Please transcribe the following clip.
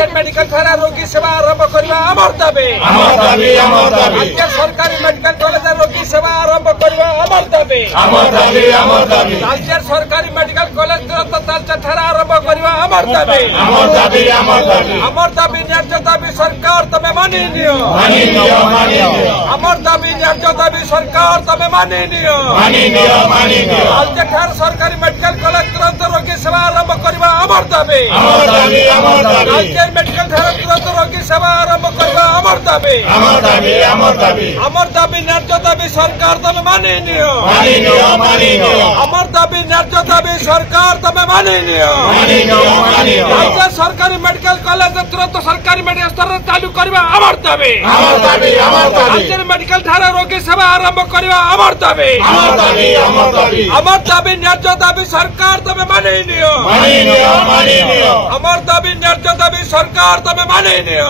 राज्य मेडिकल थाना रोगी सेवा आरंभ करवा आमर दाबी राज्य सरकारी मेडिकल कॉलेज रोगी सेवा आरंभ करवा आमर दाबी राज्य सरकारी मेडिकल कॉलेज तालचा थाना आरंभ करवा आमर दाबी न्याय दाबी सरकार तमे मानि नियो आमर दाबी न्याय दाबी सरकार तमे मानि नियो राज्य सरकारी मेडिकल कॉलेज तुरंत रोगी सेवा आरंभ करवा आमर दाबी राज्य मेडिकल थाना तुरंत रोगी सेवा आरंभ करवा आमर दाबी न्याय दाबी सरकार तमे मानि नियो आमर दाबी न्याय दाबी सरकार तमे मानि नियो राज्य सरकारी मेडिकल कॉलेज तुरंत सरकारी मेडिकल स्तर चालू करवा आमर दाबी राज्य मेडिकल थाना रोगी सेवा आरंभ करवा आमर दाबी न्याय दाबी सरकार तमे मानि नियो आमर दाबी न्याय दाबी सरकार तमे मानि नियो।